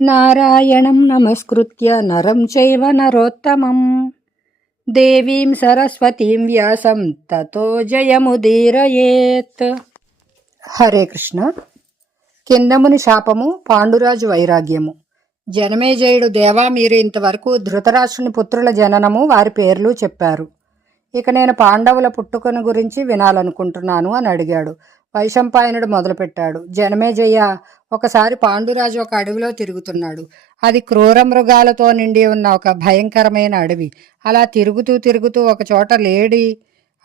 నారాయణం నమస్కృత్య నరం చైవ నరోత్తమం దేవీం సరస్వతీం వ్యాసం తతో జయముదీరయేత్. హరే కృష్ణ. కిందముని శాపము, పాండురాజు వైరాగ్యము. జనమేజయుడు, దేవా, మీరు ఇంతవరకు ధృతరాష్ట్రుని పుత్రుల జననము, వారి పేర్లు చెప్పారు. ఇక నేను పాండవుల పుట్టుకను గురించి వినాలనుకుంటున్నాను అని అడిగాడు. వైశంపాయనుడు మొదలుపెట్టాడు. జనమేజయ, ఒకసారి పాండురాజు ఒక అడవిలో తిరుగుతున్నాడు. అది క్రూర మృగాలతో నిండి ఉన్న ఒక భయంకరమైన అడవి. అలా తిరుగుతూ తిరుగుతూ ఒకచోట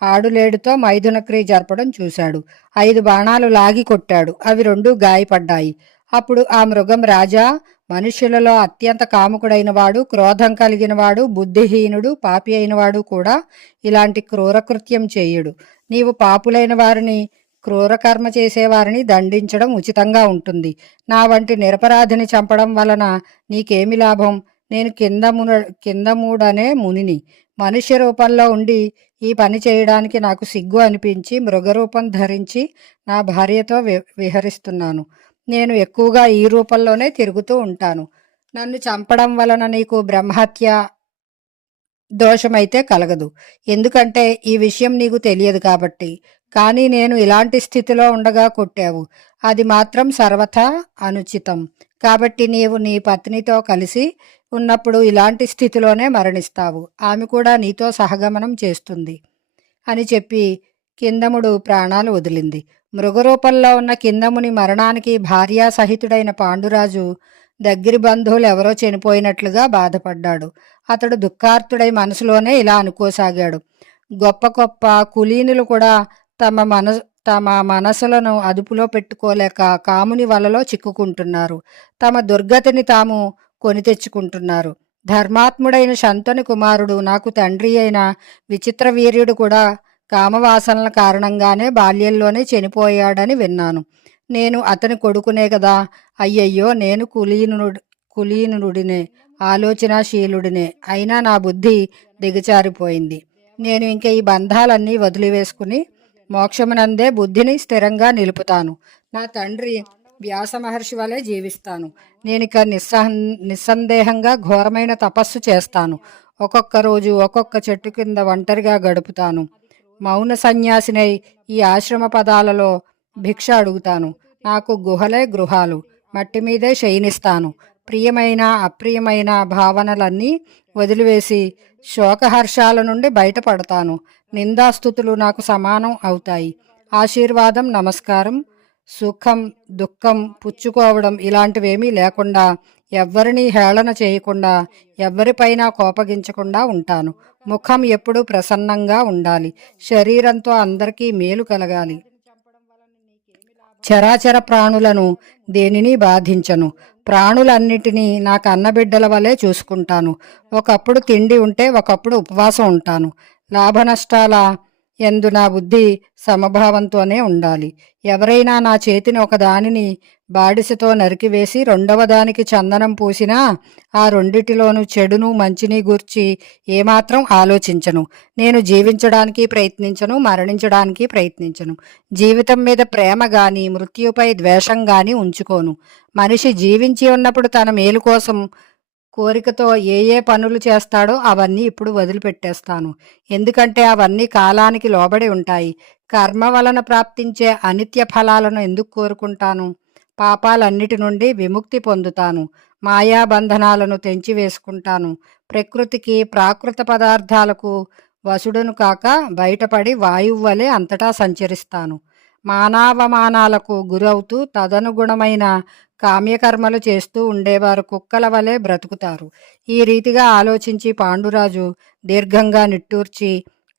ఆడులేడుతో మైథున క్రియ జరపడం చూశాడు. 5 బాణాలు లాగి కొట్టాడు. అవి 2 గాయపడ్డాయి. అప్పుడు ఆ మృగం, రాజా, మనుష్యులలో అత్యంత కాముకుడైనవాడు, క్రోధం కలిగినవాడు, బుద్ధిహీనుడు, పాపి అయినవాడు కూడా ఇలాంటి క్రూరకృత్యం చేయుడు. నీవు పాపులైన వారిని, క్రూరకర్మ చేసేవారిని దండించడం ఉచితంగా ఉంటుంది. నా వంటి నిరపరాధిని చంపడం వలన నీకేమి లాభం? నేను కిందమూడనే మునిని. మనుష్య రూపంలో ఉండి ఈ పని చేయడానికి నాకు సిగ్గు అనిపించి మృగరూపం ధరించి నా భార్యతో విహరిస్తున్నాను. నేను ఎక్కువగా ఈ రూపంలోనే తిరుగుతూ ఉంటాను. నన్ను చంపడం వలన నీకు బ్రహ్మహత్య దోషమైతే కలగదు, ఎందుకంటే ఈ విషయం నీకు తెలియదు కాబట్టి. కానీ నేను ఇలాంటి స్థితిలో ఉండగా కొట్టావు, అది మాత్రం సర్వథా అనుచితం. కాబట్టి నీవు నీ పత్నితో కలిసి ఉన్నప్పుడు ఇలాంటి స్థితిలోనే మరణిస్తావు. ఆమె కూడా నీతో సహగమనం చేస్తుంది అని చెప్పి కిందముడు ప్రాణాలు వదిలింది. మృగరూపంలో ఉన్న కిందముని మరణానికి భార్యా సహితుడైన పాండురాజు దగ్గరి బంధువులు ఎవరో చనిపోయినట్లుగా బాధపడ్డాడు. అతడు దుఃఖార్తుడై మనసులోనే ఇలా అనుకోసాగాడు. గొప్ప గొప్ప కులీనులు కూడా తమ మనసులను అదుపులో పెట్టుకోలేక కాముని వలలో చిక్కుకుంటున్నారు. తమ దుర్గతిని తాము కొని తెచ్చుకుంటున్నారు. ధర్మాత్ముడైన శంతను కుమారుడు, నాకు తండ్రి అయిన విచిత్ర వీర్యుడు కూడా కామవాసనల కారణంగానే బాల్యంలోనే చనిపోయాడని విన్నాను. నేను అతని కొడుకునే కదా. అయ్యయ్యో, నేను కులీనుడినే, ఆలోచనాశీలుడినే. అయినా నా బుద్ధి దిగజారిపోయింది. నేను ఇంక ఈ బంధాలన్నీ వదిలివేసుకుని మోక్షమునందే బుద్ధిని స్థిరంగా నిలుపుతాను. నా తండ్రి వ్యాస మహర్షి వలె జీవిస్తాను. నేనిక నిస్సందేహంగా ఘోరమైన తపస్సు చేస్తాను. ఒక్కొక్క రోజు ఒక్కొక్క చెట్టు కింద ఒంటరిగా గడుపుతాను. మౌన సన్యాసినై ఈ ఆశ్రమ పదాలలో భిక్ష అడుగుతాను. నాకు గుహలే గృహాలు, మట్టి మీదే శయనిస్తాను. ప్రియమైన అప్రియమైన భావనలన్నీ వదిలివేసి శోకహర్షాల నుండి బయటపడతాను. నిందాస్తుతులు నాకు సమానం అవుతాయి. ఆశీర్వాదం, నమస్కారం, సుఖం, దుఃఖం పుచ్చుకోవడం ఇలాంటివేమీ లేకుండా, ఎవ్వరినీ హేళన చేయకుండా, ఎవ్వరిపైనా కోపగించకుండా ఉంటాను. ముఖం ఎప్పుడూ ప్రసన్నంగా ఉండాలి. శరీరంతో అందరికీ మేలు కలగాలి. చరాచర ప్రాణులను దేనిని బాధించను. ప్రాణులన్నిటినీ నా కన్నబిడ్డల వలె చూసుకుంటాను. ఒకప్పుడు తిండి ఉంటే ఒకప్పుడు ఉపవాసం ఉంటాను. లాభనష్టాల యందు నా బుద్ధి సమభావంతోనే ఉండాలి. ఎవరైనా నా చేతిని ఒకదానిని బాడిసతో నరికివేసి రెండవ దానికి చందనం పూసినా ఆ రెండిటిలోనూ చెడును మంచిని గూర్చి ఏమాత్రం ఆలోచించను. నేను జీవించడానికి ప్రయత్నించను, మరణించడానికి ప్రయత్నించను. జీవితం మీద ప్రేమ గాని, మృత్యుపై ద్వేషం గాని ఉంచుకోను. మనిషి జీవించి ఉన్నప్పుడు తన మేలు కోసం కోరికతో ఏ పనులు చేస్తాడో అవన్నీ ఇప్పుడు వదిలిపెట్టేస్తాను. ఎందుకంటే అవన్నీ కాలానికి లోబడి ఉంటాయి. కర్మ వలన ప్రాప్తించే అనిత్య ఫలాలను ఎందుకు కోరుకుంటాను? పాపాలన్నిటి నుండి విముక్తి పొందుతాను. మాయాబంధనాలను తెంచివేసుకుంటాను. ప్రకృతికి, ప్రాకృత పదార్థాలకు వశుడును కాక బయటపడి వాయువు వలె అంతటా సంచరిస్తాను. మానవమానాలకు గురవుతూ తదనుగుణమైన కామ్యకర్మలు చేస్తూ ఉండేవారు కుక్కల వలె బ్రతుకుతారు. ఈ రీతిగా ఆలోచించి పాండురాజు దీర్ఘంగా నిట్టూర్చి,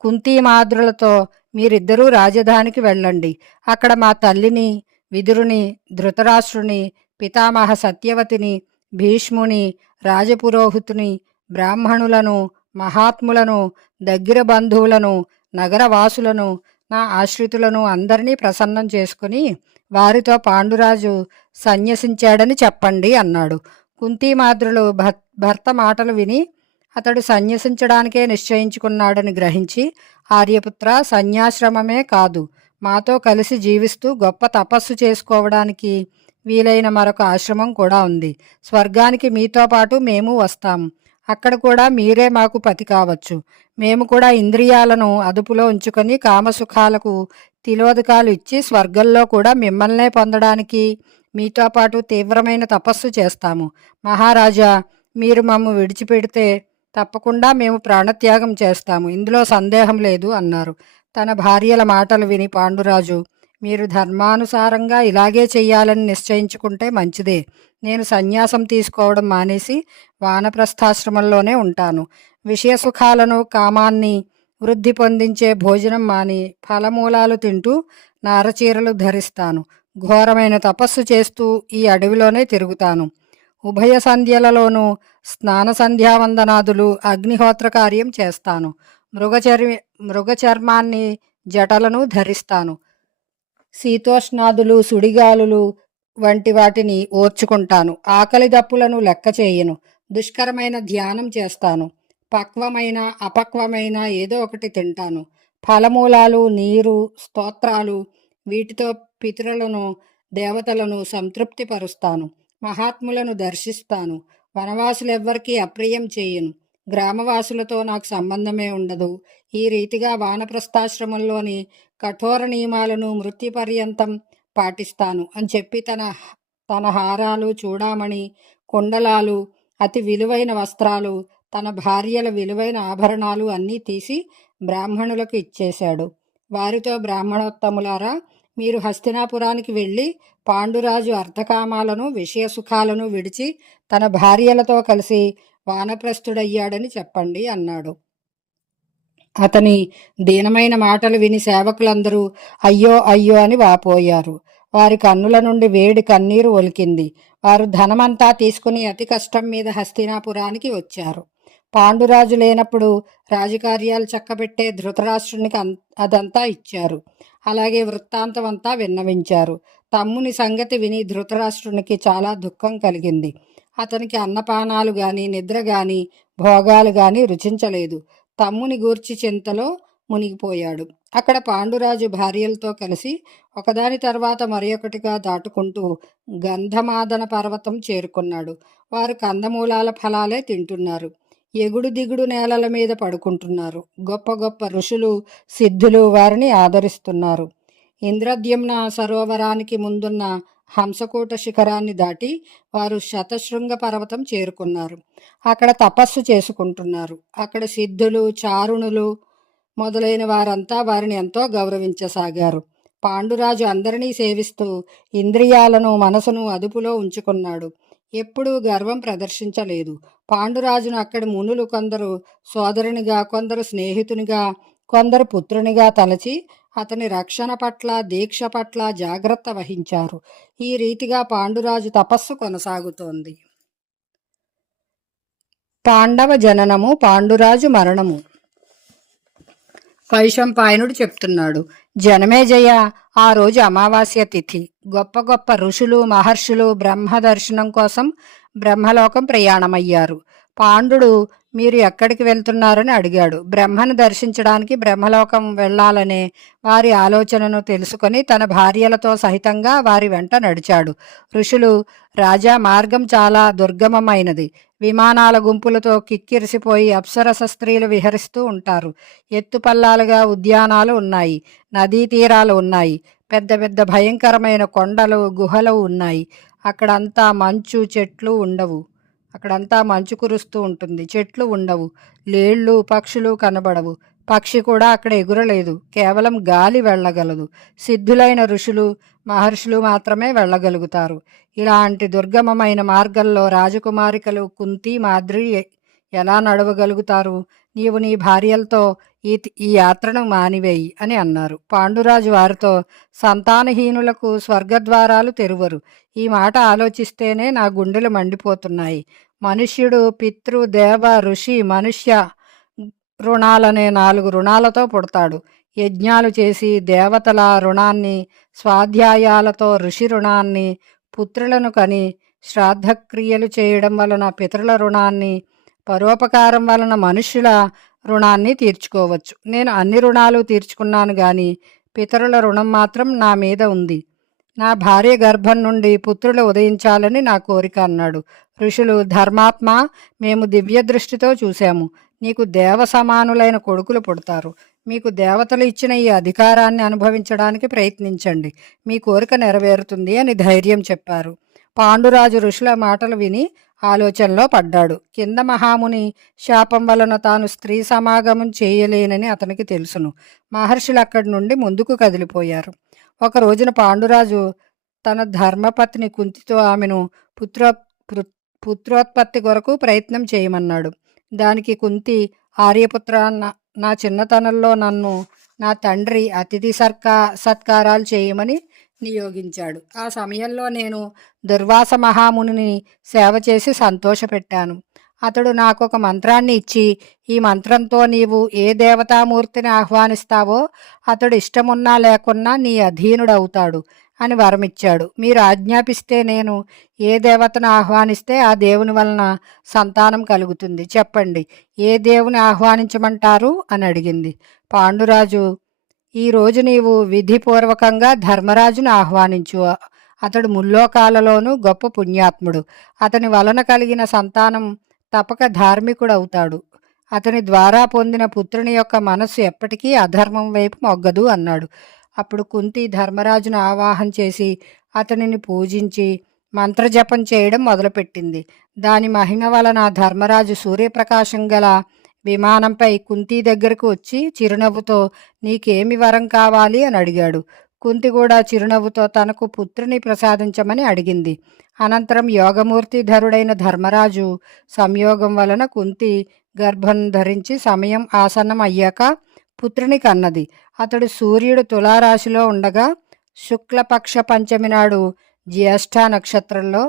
కుంతీమాద్రులతో, మీరిద్దరూ రాజధానికి వెళ్ళండి. అక్కడ మా తల్లిని, విదురుని, ధృతరాష్ట్రుని, పితామహ సత్యవతిని, భీష్ముని, రాజపురోహితుని, బ్రాహ్మణులను, మహాత్ములను, దగ్గర బంధువులను, నగరవాసులను, నా ఆశ్రితులను అందరినీ ప్రసన్నం చేసుకుని వారితో పాండురాజు సన్యసించాడని చెప్పండి అన్నాడు. కుంతీమాద్రులు భర్త మాటలు విని అతడు సన్యసించడానికే నిశ్చయించుకున్నాడని గ్రహించి, ఆర్యపుత్ర, సన్యాశ్రమమే కాదు, మాతో కలిసి జీవిస్తూ గొప్ప తపస్సు చేసుకోవడానికి వీలైన మరొక ఆశ్రమం కూడా ఉంది. స్వర్గానికి మీతో పాటు మేము వస్తాము. అక్కడ కూడా మీరే మాకు పతి కావచ్చు. మేము కూడా ఇంద్రియాలను అదుపులో ఉంచుకొని కామసుఖాలకు తిలోదకాలు ఇచ్చి స్వర్గంలో కూడా మిమ్మల్నే పొందడానికి మీతో పాటు తీవ్రమైన తపస్సు చేస్తాము. మహారాజా, మీరు మమ్ము విడిచిపెడితే తప్పకుండా మేము ప్రాణత్యాగం చేస్తాము, ఇందులో సందేహం లేదు అన్నారు. తన భార్యల మాటలు విని పాండురాజు, మీరు ధర్మానుసారంగా ఇలాగే చెయ్యాలని నిశ్చయించుకుంటే మంచిదే. నేను సన్యాసం తీసుకోవడం మానేసి వానప్రస్థాశ్రమంలోనే ఉంటాను. విషయసుఖాలను కామాన్ని వృద్ధి పొందించే భోజనం మాని ఫలమూలాలు తింటూ నారచీరలు ధరిస్తాను. ఘోరమైన తపస్సు చేస్తూ ఈ అడవిలోనే తిరుగుతాను. ఉభయ సంధ్యలలోనూ స్నాన సంధ్యావందనాదులు అగ్నిహోత్ర కార్యం చేస్తాను. మృగచర్మాన్ని జటలను ధరిస్తాను. శీతోష్ణాదులు సుడిగాలులు వంటి వాటిని ఓర్చుకుంటాను. ఆకలి దప్పులను లెక్క చేయను. దుష్కరమైన ధ్యానం చేస్తాను. పక్వమైన అపక్వమైన ఏదో ఒకటి తింటాను. ఫలమూలాలు, నీరు, స్తోత్రాలు వీటితో పితరులను దేవతలను సంతృప్తిపరుస్తాను. మహాత్ములను దర్శిస్తాను. వనవాసులెవ్వరికీ అప్రియం చేయను. గ్రామవాసులతో నాకు సంబంధమే ఉండదు. ఈ రీతిగా వానప్రస్థాశ్రమంలోని కఠోర నియమాలను మృత్యుపర్యంతం పాటిస్తాను అని చెప్పి తన హారాలు, చూడామణి, కుండలాలు, అతి విలువైన వస్త్రాలు, తన భార్యల విలువైన ఆభరణాలు అన్నీ తీసి బ్రాహ్మణులకు ఇచ్చేశాడు. వారితో, బ్రాహ్మణోత్తములారా, మీరు హస్తినాపురానికి వెళ్ళి పాండురాజు అర్థకామాలను విషయసుఖాలను విడిచి తన భార్యలతో కలిసి వానప్రస్థుడయ్యాడని చెప్పండి అన్నాడు. అతని దీనమైన మాటలు విని సేవకులందరూ అయ్యో అయ్యో అని వాపోయారు. వారి కన్నుల నుండి వేడి కన్నీరు ఒలికింది. వారు ధనమంతా తీసుకుని అతి కష్టం మీద హస్తినాపురానికి వచ్చారు. పాండురాజు లేనప్పుడు రాజకార్యాలు చక్కబెట్టే ధృతరాష్ట్రునికి అదంతా ఇచ్చారు. అలాగే వృత్తాంతం అంతా విన్నవించారు. తమ్ముని సంగతి విని ధృతరాష్ట్రునికి చాలా దుఃఖం కలిగింది. అతనికి అన్నపానాలు గాని, నిద్ర గాని, భోగాలు గాని రుచించలేదు. తమ్ముని గూర్చి చింతలో మునిగిపోయాడు. అక్కడ పాండురాజు భార్యలతో కలిసి ఒకదాని తర్వాత మరొకటిగా దాటుకుంటూ గంధమాదన పర్వతం చేరుకున్నాడు. వారు కందమూలాల ఫలాలే తింటున్నారు. ఎగుడు దిగుడు నేలల మీద పడుకుంటున్నారు. గొప్ప గొప్ప ఋషులు, సిద్ధులు వారిని ఆదరిస్తున్నారు. ఇంద్రద్యుమ్న సరోవరానికి ముందున్న హంసకూట శిఖరాన్ని దాటి వారు శతశృంగ పర్వతం చేరుకున్నారు. అక్కడ తపస్సు చేసుకుంటున్నారు. అక్కడ సిద్ధులు, చారుణులు మొదలైన వారంతా వారిని ఎంతో గౌరవించసాగారు. పాండురాజు అందరినీ సేవిస్తూ ఇంద్రియాలను, మనసును అదుపులో ఉంచుకున్నాడు. ఎప్పుడూ గర్వం ప్రదర్శించలేదు. పాండురాజును అక్కడి మునులు కొందరు సోదరునిగా, కొందరు స్నేహితునిగా, కొందరు పుత్రునిగా తలచి అతని రక్షణ పట్ల, దీక్ష పట్ల జాగ్రత్త వహించారు. ఈ రీతిగా పాండురాజు తపస్సు కొనసాగుతోంది. పాండవ జననము, పాండురాజు మరణము. వైశంపాయనుడు చెప్తున్నాడు. జనమేజయ, ఆ రోజు అమావాస్య తిథి. గొప్ప గొప్ప ఋషులు, మహర్షులు బ్రహ్మ దర్శనం కోసం బ్రహ్మలోకం ప్రయాణమయ్యారు. పాండుడు మీరు ఎక్కడికి వెళ్తున్నారని అడిగాడు. బ్రహ్మను దర్శించడానికి బ్రహ్మలోకం వెళ్లాలనే వారి ఆలోచనను తెలుసుకొని తన భార్యలతో సహితంగా వారి వెంట నడిచాడు. ఋషులు, రాజా, మార్గం చాలా దుర్గమమైనది. విమానాల గుంపులతో కిక్కిరిసిపోయి అప్సరస స్త్రీలు విహరిస్తూ ఉంటారు. ఎత్తుపల్లాలుగా ఉద్యానాలు ఉన్నాయి. నదీ తీరాలు ఉన్నాయి. పెద్ద పెద్ద భయంకరమైన కొండలు, గుహలు ఉన్నాయి. అక్కడంతా మంచు, చెట్లు ఉండవు. అక్కడంతా మంచు కురుస్తూ ఉంటుంది. చెట్లు ఉండవు. లేళ్ళు, పక్షులు కనబడవు. పక్షి కూడా అక్కడ ఎగురలేదు. కేవలం గాలి వెళ్ళగలదు. సిద్ధులైన ఋషులు, మహర్షులు మాత్రమే వెళ్ళగలుగుతారు. ఇలాంటి దుర్గమమైన మార్గంలో రాజకుమారికలు కుంతి, మాద్రి ఎలా నడవగలుగుతారు? నీవు నీ భార్యలతో ఈ యాత్రను మానివేయి అని అన్నారు. పాండురాజు వారితో, సంతానహీనులకు స్వర్గద్వారాలు తెరువరు. ఈ మాట ఆలోచిస్తేనే నా గుండెలు మండిపోతున్నాయి. మనుష్యుడు పితృ, దేవ, ఋషి, మనుష్య రుణాలనే 4 రుణాలతో పుడతాడు. యజ్ఞాలు చేసి దేవతల రుణాన్ని, స్వాధ్యాయాలతో ఋషి రుణాన్ని, పుత్రులను కని శ్రాద్ధక్రియలు చేయడం వలన పితరుల రుణాన్ని, పరోపకారం వలన మనుష్యుల రుణాన్ని తీర్చుకోవచ్చు. నేను అన్ని రుణాలు తీర్చుకున్నాను గాని పితరుల రుణం మాత్రం నా మీద ఉంది. నా భార్య గర్భం నుండి పుత్రులు ఉదయించాలని నా కోరిక అన్నాడు. ఋషులు, ధర్మాత్మ, మేము దివ్య దృష్టితో చూశాము. నీకు దేవ సమానులైన కొడుకులు పుడతారు. మీకు దేవతలు ఇచ్చిన ఈ అధికారాన్ని అనుభవించడానికి ప్రయత్నించండి. మీ కోరిక నెరవేరుతుంది అని ధైర్యం చెప్పారు. పాండురాజు ఋషుల మాటలు విని ఆలోచనలో పడ్డాడు. కింద మహాముని శాపం వలన తాను స్త్రీ సమాగమం చేయలేనని అతనికి తెలుసును. మహర్షులు అక్కడి నుండి ముందుకు కదిలిపోయారు. ఒక రోజున పాండురాజు తన ధర్మపత్ని కుంతితో ఆమెను పుత్రోత్పత్తి కొరకు ప్రయత్నం చేయమన్నాడు. దానికి కుంతి, ఆర్యపుత్ర, నా చిన్నతనంలో నన్ను నా తండ్రి అతిథి సత్కారాలు చేయమని నియోగించాడు. ఆ సమయంలో నేను దుర్వాస మహామునిని సేవ చేసి సంతోషపెట్టాను. అతడు నాకు ఒక మంత్రాన్ని ఇచ్చి, ఈ మంత్రంతో నీవు ఏ దేవతామూర్తిని ఆహ్వానిస్తావో అతడు ఇష్టమున్నా లేకున్నా నీ అధీనుడవుతాడు అని వరమిచ్చాడు. మీరు ఆజ్ఞాపిస్తే నేను ఏ దేవతను ఆహ్వానిస్తే ఆ దేవుని వలన సంతానం కలుగుతుంది. చెప్పండి, ఏ దేవుని ఆహ్వానించమంటారు అని అడిగింది. పాండురాజు, ఈరోజు నీవు విధిపూర్వకంగా ధర్మరాజును ఆహ్వానించు. అతడు ముల్లోకాలలోనూ గొప్ప పుణ్యాత్ముడు. అతని వలన కలిగిన సంతానం తప్పక ధార్మికుడవుతాడు. అతని ద్వారా పొందిన పుత్రుని యొక్క మనస్సు ఎప్పటికీ అధర్మం వైపు మొగ్గదు అన్నాడు. అప్పుడు కుంతి ధర్మరాజును ఆవాహన చేసి అతనిని పూజించి మంత్రజపం చేయడం మొదలుపెట్టింది. దాని మహిమ వలన ధర్మరాజు సూర్యప్రకాశం గల విమానంపై కుంతి దగ్గరకు వచ్చి చిరునవ్వుతో, నీకేమి వరం కావాలి అని అడిగాడు. కుంతి కూడా చిరునవ్వుతో తనకు పుత్రుని ప్రసాదించమని అడిగింది. అనంతరం యోగమూర్తి ధరుడైన ధర్మరాజు సంయోగం వలన కుంతి గర్భం ధరించి సమయం ఆసన్నం అయ్యాక పుత్రుని కన్నది. అతడు సూర్యుడు తులారాశిలో ఉండగా శుక్లపక్ష పంచమి నాడు జ్యేష్ఠ నక్షత్రంలో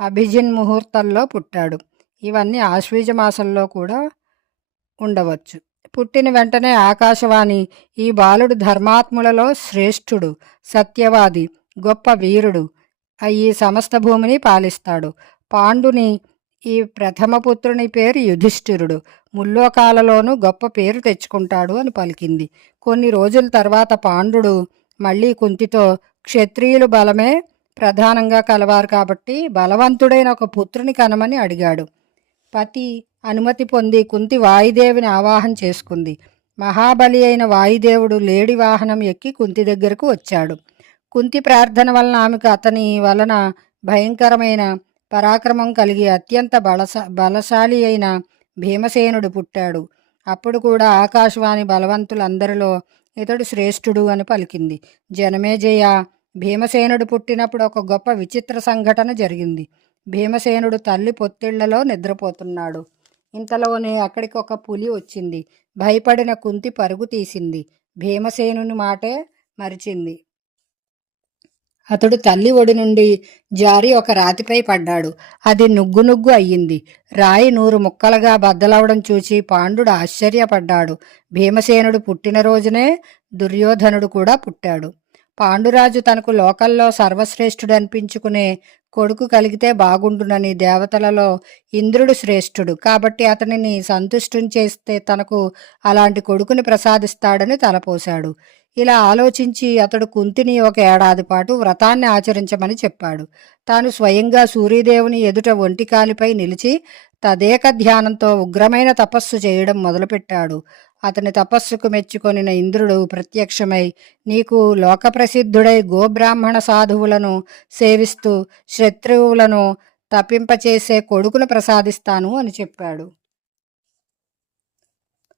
అభిజిన్ ముహూర్తంలో పుట్టాడు. ఇవన్నీ ఆశ్వీజ మాసంలో కూడా ఉండవచ్చు. పుట్టిన వెంటనే ఆకాశవాణి, ఈ బాలుడు ధర్మాత్ములలో శ్రేష్ఠుడు, సత్యవాది, గొప్ప వీరుడు ఈ సమస్త భూమిని పాలిస్తాడు. పాండుని ఈ ప్రథమ పుత్రుని పేరు యుధిష్ఠిరుడు. ముల్లోకాలలోనూ గొప్ప పేరు తెచ్చుకుంటాడు అని పలికింది. కొన్ని రోజుల తర్వాత పాండుడు మళ్ళీ కుంతితో, క్షత్రియులు బలమే ప్రధానంగా కలవారు కాబట్టి బలవంతుడైన ఒక పుత్రుని కనమని అడిగాడు. పతి అనుమతి పొంది కుంతి వాయుదేవిని ఆవాహన చేసుకుంది. మహాబలి అయిన వాయుదేవుడు లేడి వాహనం ఎక్కి కుంతి దగ్గరకు వచ్చాడు. కుంతి ప్రార్థన వలన ఆమెకు అతని వలన భయంకరమైన పరాక్రమం కలిగి అత్యంత బలశాలి అయిన భీమసేనుడు పుట్టాడు. అప్పుడు కూడా ఆకాశవాణి బలవంతులందరిలో ఇతడు శ్రేష్ఠుడు అని పలికింది. జనమేజయ, భీమసేనుడు పుట్టినప్పుడు ఒక గొప్ప విచిత్ర సంఘటన జరిగింది. భీమసేనుడు తల్లి పొత్తిళ్లలో నిద్రపోతున్నాడు. ఇంతలోనే అక్కడికి ఒక పులి వచ్చింది. భయపడిన కుంతి పరుగు తీసింది. భీమసేనుని మాటే మరిచింది. అతడు తల్లి ఒడి నుండి జారి ఒక రాతిపై పడ్డాడు. అది నుగ్గు అయ్యింది. రాయి 100 ముక్కలుగా బద్దలవడం చూచి పాండుడు ఆశ్చర్యపడ్డాడు. భీమసేనుడు పుట్టినరోజునే దుర్యోధనుడు కూడా పుట్టాడు. పాండురాజు తనకు లోకల్లో సర్వశ్రేష్ఠుడు అనిపించుకునే కొడుకు కలిగితే బాగుండునని దేవతలలో ఇంద్రుడు శ్రేష్ఠుడు కాబట్టి అతనిని సంతుష్టం చేస్తే తనకు అలాంటి కొడుకుని ప్రసాదిస్తాడని తలపోశాడు. ఇలా ఆలోచించి అతడు కుంతిని 1 ఏడాది పాటు వ్రతాన్ని ఆచరించమని చెప్పాడు. తాను స్వయంగా సూర్యదేవుని ఎదుట ఒంటికాలిపై నిలిచి తదేక ధ్యానంతో ఉగ్రమైన తపస్సు చేయడం మొదలుపెట్టాడు. అతని తపస్సుకు మెచ్చుకొనిన ఇంద్రుడు ప్రత్యక్షమై, నీకు లోకప్రసిద్ధుడై గోబ్రాహ్మణ సాధువులను సేవిస్తూ శత్రువులను తప్పింపచేసే కొడుకును ప్రసాదిస్తాను అని చెప్పాడు.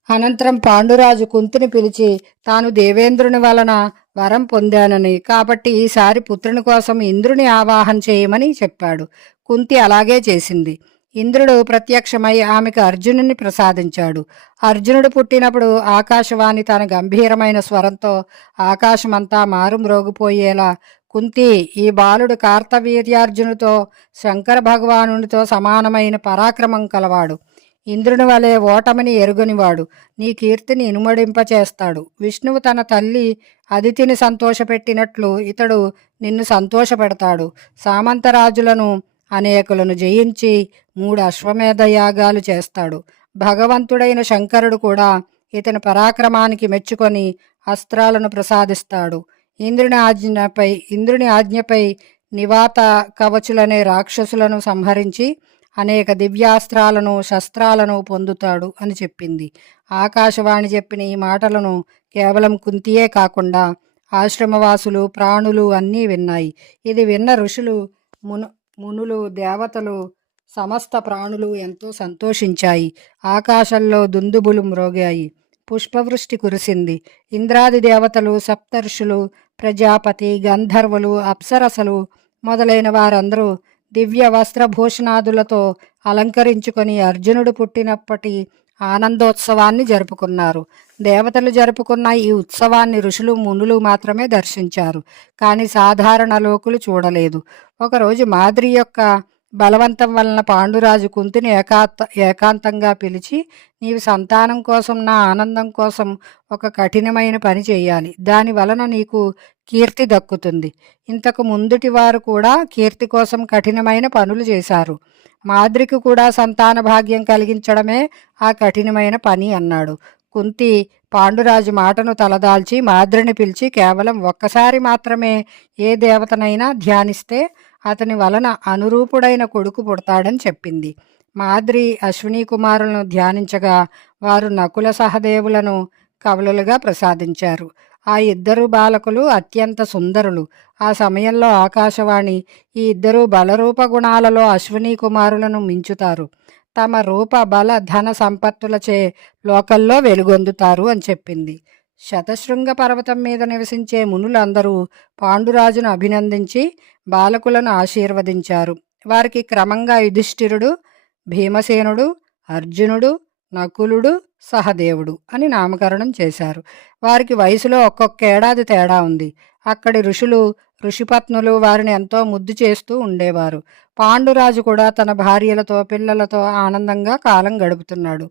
అనంతరం పాండురాజు కుంతిని పిలిచి తాను దేవేంద్రుని వలన వరం పొందానని, కాబట్టి ఈసారి పుత్రుని కోసం ఇంద్రుని ఆవాహన చేయమని చెప్పాడు. కుంతి అలాగే చేసింది. ఇంద్రుడు ప్రత్యక్షమై ఆమెకు అర్జునుని ప్రసాదించాడు. అర్జునుడు పుట్టినప్పుడు ఆకాశవాణి తన గంభీరమైన స్వరంతో ఆకాశమంతా మారుమ్రోగిపోయేలా, కుంతి, ఈ బాలుడు కార్తవీర్యార్జునుతో శంకర భగవానునితో సమానమైన పరాక్రమం కలవాడు. ఇంద్రుని వలె ఓటమిని ఎరుగనివాడు. నీ కీర్తిని ఇనుమడింపచేస్తాడు. విష్ణువు తన తల్లి అదితిని సంతోషపెట్టినట్లు ఇతడు నిన్ను సంతోషపెడతాడు. సామంతరాజులను అనేకులను జయించి 3 అశ్వమేధ యాగాలు చేస్తాడు. భగవంతుడైన శంకరుడు కూడా ఇతని పరాక్రమానికి మెచ్చుకొని అస్త్రాలను ప్రసాదిస్తాడు. ఇంద్రుని ఆజ్ఞపై నివాత కవచులనే రాక్షసులను సంహరించి అనేక దివ్యాస్త్రాలను శస్త్రాలను పొందుతాడు అని చెప్పింది. ఆకాశవాణి చెప్పిన ఈ మాటలను కేవలం కుంతియే కాకుండా ఆశ్రమవాసులు ప్రాణులు అన్నీ విన్నాయి. ఇది విన్న ఋషులు, మునులు, దేవతలు, సమస్త ప్రాణులు ఎంతో సంతోషించాయి. ఆకాశంలో దుందుబులు మ్రోగాయి. పుష్పవృష్టి కురిసింది. ఇంద్రాది దేవతలు, సప్తర్షులు, ప్రజాపతి, గంధర్వులు, అప్సరసలు మొదలైన వారందరూ దివ్య వస్త్రభూషణాదులతో అలంకరించుకొని అర్జునుడు పుట్టినప్పటి ఆనందోత్సవాన్ని జరుపుకున్నారు. దేవతలు జరుపుకున్న ఈ ఉత్సవాన్ని ఋషులు, మునులు మాత్రమే దర్శించారు, కానీ సాధారణ లోకులు చూడలేదు. ఒకరోజు మాద్రి యొక్క బలవంతం వలన పాండురాజు కుంతిని ఏకాంతంగా పిలిచి, నీవు సంతానం కోసం, నా ఆనందం కోసం ఒక కఠినమైన పని చేయాలి. దాని వలన నీకు కీర్తి దక్కుతుంది. ఇంతకు ముందుటి వారు కూడా కీర్తి కోసం కఠినమైన పనులు చేశారు. మాద్రికి కూడా సంతాన భాగ్యం కలిగించడమే ఆ కఠినమైన పని అన్నాడు. కుంతి పాండురాజు మాటను తలదాల్చి మాద్రిని పిలిచి, కేవలం ఒక్కసారి మాత్రమే ఏ దేవతనైనా ధ్యానిస్తే అతని వలన అనురూపుడైన కొడుకు పుడతాడని చెప్పింది. మాద్రి అశ్విని కుమారులను ధ్యానించగా వారు నకుల సహదేవులను కవలులుగా ప్రసాదించారు. ఆ ఇద్దరు బాలకులు అత్యంత సుందరులు. ఆ సమయంలో ఆకాశవాణి, ఈ ఇద్దరు బలరూప గుణాలలో అశ్విని కుమారులను మించుతారు. తమ రూప బల ధన సంపత్తులచే లోకల్లో వెలుగొందుతారు అని చెప్పింది. శతశృంగ పర్వతం మీద నివసించే మునులందరూ పాండురాజును అభినందించి బాలకులను ఆశీర్వదించారు. వారికి క్రమంగా యుధిష్ఠిరుడు, భీమసేనుడు, అర్జునుడు, నకులుడు, సహదేవుడు అని నామకరణం చేశారు. వారికి వయసులో ఒక్కొక్క ఏడాది తేడా ఉంది. అక్కడి ఋషులు, ఋషిపత్నులు వారిని ఎంతో ముద్దు చేస్తూ ఉండేవారు. పాండురాజు కూడా తన భార్యలతో, పిల్లలతో ఆనందంగా కాలం గడుపుతున్నాడు.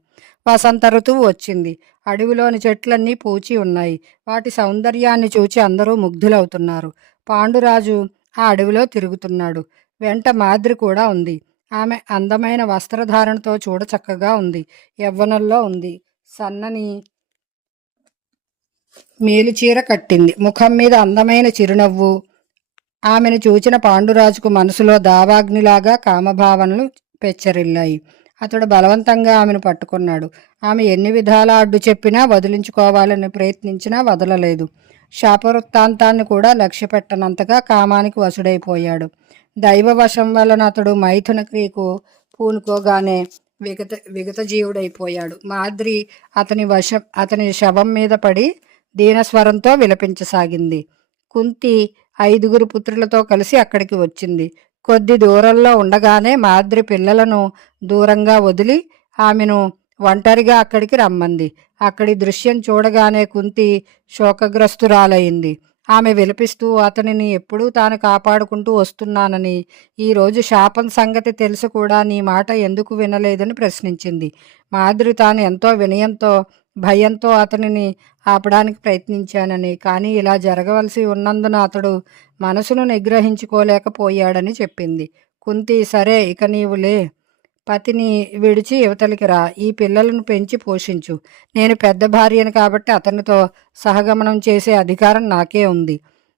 వసంత ఋతువు వచ్చింది. అడవిలోని చెట్లన్నీ పూచి ఉన్నాయి. వాటి సౌందర్యాన్ని చూచి అందరూ ముగ్ధులవుతున్నారు. పాండురాజు ఆ అడవిలో తిరుగుతున్నాడు. వెంట మాద్రి కూడా ఉంది. ఆమె అందమైన వస్త్రధారణతో చూడచక్కగా ఉంది. యవ్వనంలో ఉంది. సన్నని మేలుచీర కట్టింది. ముఖం మీద అందమైన చిరునవ్వు. ఆమెను చూచిన పాండురాజుకు మనసులో దావాగ్నిలాగా కామభావనలు పెచ్చరిల్లాయి. అతడు బలవంతంగా ఆమెను పట్టుకున్నాడు. ఆమె ఎన్ని విధాలా అడ్డు చెప్పినా, వదిలించుకోవాలని ప్రయత్నించినా వదలలేదు. శాపవృత్తాంతాన్ని కూడా లక్ష్యపెట్టనంతగా కామానికి వశుడైపోయాడు. దైవవశం వలన అతడు మైథున క్రియకు పూనుకోగానే విగత జీవుడైపోయాడు. మాద్రి అతని శవం మీద పడి దీనస్వరంతో విలపించసాగింది. కుంతి 5 పుత్రులతో కలిసి అక్కడికి వచ్చింది. కొద్ది దూరంలో ఉండగానే మాద్రి పిల్లలను దూరంగా వదిలి ఆమెను ఒంటరిగా అక్కడికి రమ్మంది. అక్కడి దృశ్యం చూడగానే కుంతి శోకగ్రస్తురాలయ్యింది. ఆమె విలపిస్తూ అతనిని ఎప్పుడూ తాను కాపాడుకుంటూ వస్తున్నానని, ఈరోజు శాపం సంగతి తెలుసు కూడా నీ మాట ఎందుకు వినలేదని ప్రశ్నించింది. మాద్రి తాను ఎంతో వినయంతో, భయంతో అతనిని ఆపడానికి ప్రయత్నించానని, కానీ ఇలా జరగవలసి ఉన్నందున అతడు మనసును నిగ్రహించుకోలేకపోయాడని చెప్పింది. కుంతి, సరే ఇక నీవులే, పతిని విడిచి యువతలికి రా, ఈ పిల్లలను పెంచి పోషించు. నేను పెద్ద భార్యను కాబట్టి అతనితో సహగమనం చేసే అధికారం నాకే ఉంది.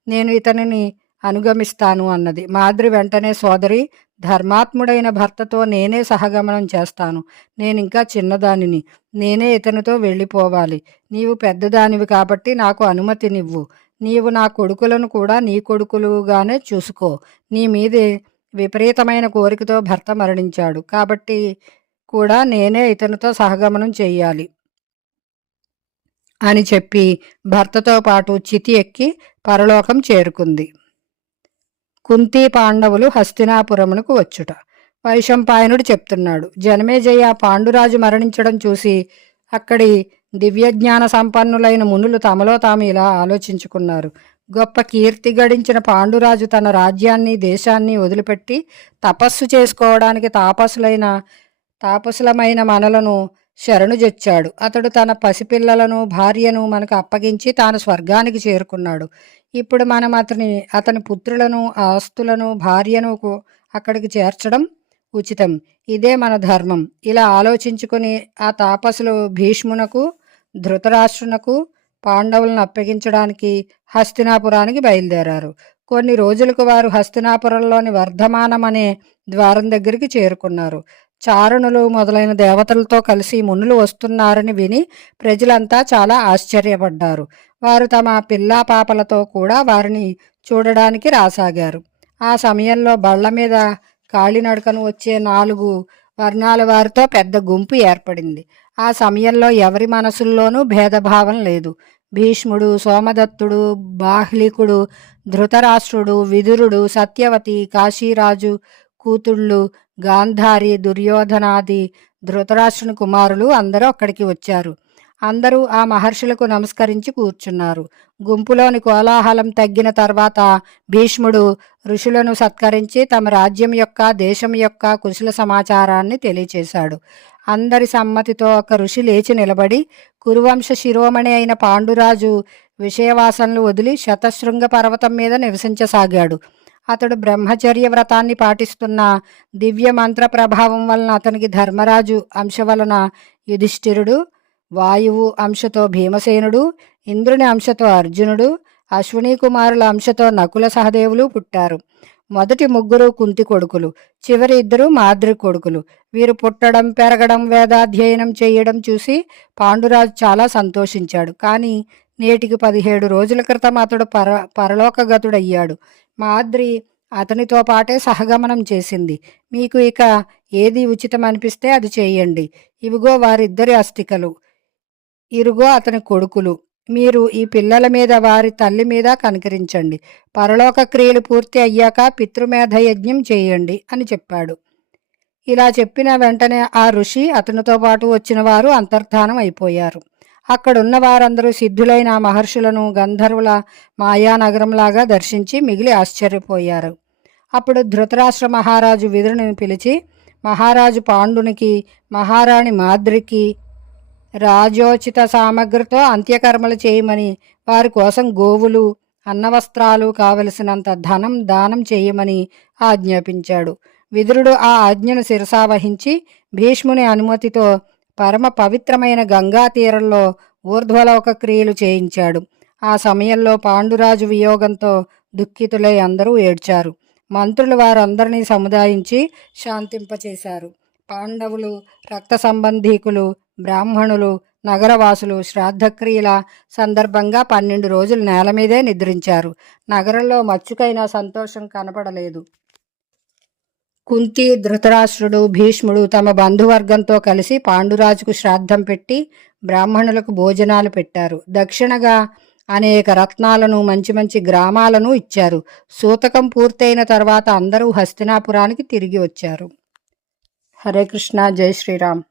నేను ఇతనిని అనుగమిస్తాను అన్నది. మాద్రి వెంటనే, సోదరి, ధర్మాత్ముడైన భర్తతో నేనే సహగమనం చేస్తాను. నేనింకా చిన్నదానిని. నేనే ఇతనితో వెళ్ళిపోవాలి. నీవు పెద్దదానివి కాబట్టి నాకు అనుమతినివ్వు. నీవు నా కొడుకులను కూడా నీ కొడుకులుగానే చూసుకో. నీ మీదే విపరీతమైన కోరికతో భర్త మరణించాడు కాబట్టి కూడా నేనే ఇతనితో సహగమనం చెయ్యాలి అని చెప్పి భర్తతో పాటు చితి ఎక్కి పరలోకం చేరుకుంది. కుంతి పాండవులు హస్తినాపురమునకు వచ్చుట. వైశంపాయనుడు చెప్తున్నాడు. జనమేజయ పాండురాజు మరణించడం చూసి అక్కడి దివ్యజ్ఞాన సంపన్నులైన మునులు తమలో తాము ఇలా ఆలోచించుకున్నారు. గొప్ప కీర్తి గడించిన పాండురాజు తన రాజ్యాన్ని, దేశాన్ని వదిలిపెట్టి తపస్సు చేసుకోవడానికి తాపసులమైన మనలను శరణుజొచ్చాడు. అతడు తన పసిపిల్లలను, భార్యను మనకు అప్పగించి తాను స్వర్గానికి చేరుకున్నాడు. ఇప్పుడు మనం అతని పుత్రులను, ఆస్తులను, భార్యను అక్కడికి చేర్చడం ఉచితం. ఇదే మన ధర్మం. ఇలా ఆలోచించుకుని ఆ తాపసులు భీష్మునకు, ధృతరాష్ట్రునకు, పాండవులను అప్పగించడానికి హస్తినాపురానికి బయలుదేరారు. కొన్ని రోజులకు వారు హస్తినాపురంలోని వర్ధమానం అనే ద్వారం దగ్గరికి చేరుకున్నారు. చారణులు మొదలైన దేవతలతో కలిసి మునులు వస్తున్నారని విని ప్రజలంతా చాలా ఆశ్చర్యపడ్డారు. వారు తమ పిల్లా పాపలతో కూడా వారిని చూడడానికి రాసాగారు. ఆ సమయంలో బళ్ల మీద కాళీనడకను వచ్చే 4 వర్ణాల వారితో పెద్ద గుంపు ఏర్పడింది. ఆ సమయంలో ఎవరి మనసుల్లోనూ భేదభావం లేదు. భీష్ముడు, సోమదత్తుడు, బాహ్లికుడు, ధృతరాష్ట్రుడు, విదురుడు, సత్యవతి, కాశీరాజు కూతుళ్ళు, గాంధారి, దుర్యోధనాది ధృతరాష్ట్రుని కుమారులు అందరూ అక్కడికి వచ్చారు. అందరూ ఆ మహర్షులకు నమస్కరించి కూర్చున్నారు. గుంపులోని కోలాహలం తగ్గిన తర్వాత భీష్ముడు ఋషులను సత్కరించి తమ రాజ్యం యొక్క, దేశం యొక్క కుశల సమాచారాన్ని తెలియచేశాడు. అందరి సమ్మతితో ఒక ఋషి లేచి నిలబడి, కురువంశ శిరోమణి అయిన పాండురాజు విషయవాసనలు వదిలి శతశృంగ పర్వతం మీద నివసించసాగాడు. అతడు బ్రహ్మచర్య వ్రతాన్ని పాటిస్తున్న దివ్య మంత్ర ప్రభావం వలన అతనికి ధర్మరాజు అంశ వలన యుధిష్ఠిరుడు, వాయువు అంశతో భీమసేనుడు, ఇంద్రుని అంశతో అర్జునుడు, అశ్విని కుమారుల అంశతో నకుల సహదేవులు పుట్టారు. మొదటి 3 కుంతి కొడుకులు, చివరి 2 మాద్రి కొడుకులు. వీరు పుట్టడం, పెరగడం, వేదాధ్యయనం చేయడం చూసి పాండురాజు చాలా సంతోషించాడు. కానీ నేటికి 17 రోజుల క్రితం అతడు పరలోకగతుడయ్యాడు. మాద్రి అతనితో పాటే సహగమనం చేసింది. మీకు ఇక ఏది ఉచితం అనిపిస్తే అది చేయండి. ఇవిగో వారిద్దరి అస్థికలు, ఇరుగో అతని కొడుకులు. మీరు ఈ పిల్లల మీద, వారి తల్లి మీద కనికరించండి. పరలోక క్రియలు పూర్తి అయ్యాక పితృమేధ యజ్ఞం చేయండి అని చెప్పాడు. ఇలా చెప్పిన వెంటనే ఆ ఋషి, అతనితో పాటు వచ్చిన వారు అంతర్ధానం అయిపోయారు. అక్కడున్న వారందరూ సిద్ధులైన మహర్షులను గంధర్వుల మాయానగరంలాగా దర్శించి మిగిలి ఆశ్చర్యపోయారు. అప్పుడు ధృతరాష్ట్ర మహారాజు విదురుని పిలిచి, మహారాజు పాండునికి, మహారాణి మాద్రికి రాజోచిత సామగ్రితో అంత్యకర్మలు చేయమని, వారి కోసం గోవులు, అన్నవస్త్రాలు, కావలసినంత ధనం దానం చేయమని ఆజ్ఞాపించాడు. విదురుడు ఆ ఆజ్ఞను శిరసావహించి భీష్ముని అనుమతితో పరమ పవిత్రమైన గంగా తీరంలో ఊర్ధ్వలోక క్రియలు చేయించాడు. ఆ సమయంలో పాండురాజు వియోగంతో దుఃఖితులై అందరూ ఏడ్చారు. మంత్రులు వారందరినీ సముదాయించి శాంతింపచేశారు. పాండవులు, రక్త సంబంధీకులు, బ్రాహ్మణులు, నగరవాసులు శ్రాద్ధక్రియల సందర్భంగా 12 రోజులు నేల మీదే నిద్రించారు. నగరంలో మచ్చుకైనా సంతోషం కనపడలేదు. కుంతి, ధృతరాష్ట్రుడు, భీష్ముడు తమ బంధువర్గంతో కలిసి పాండురాజుకు శ్రాద్ధం పెట్టి బ్రాహ్మణులకు భోజనాలు పెట్టారు. దక్షిణగా అనేక రత్నాలను, మంచి మంచి గ్రామాలను ఇచ్చారు. సూతకం పూర్తయిన తర్వాత అందరూ హస్తినాపురానికి తిరిగి వచ్చారు. హరే కృష్ణ, జై శ్రీరామ్.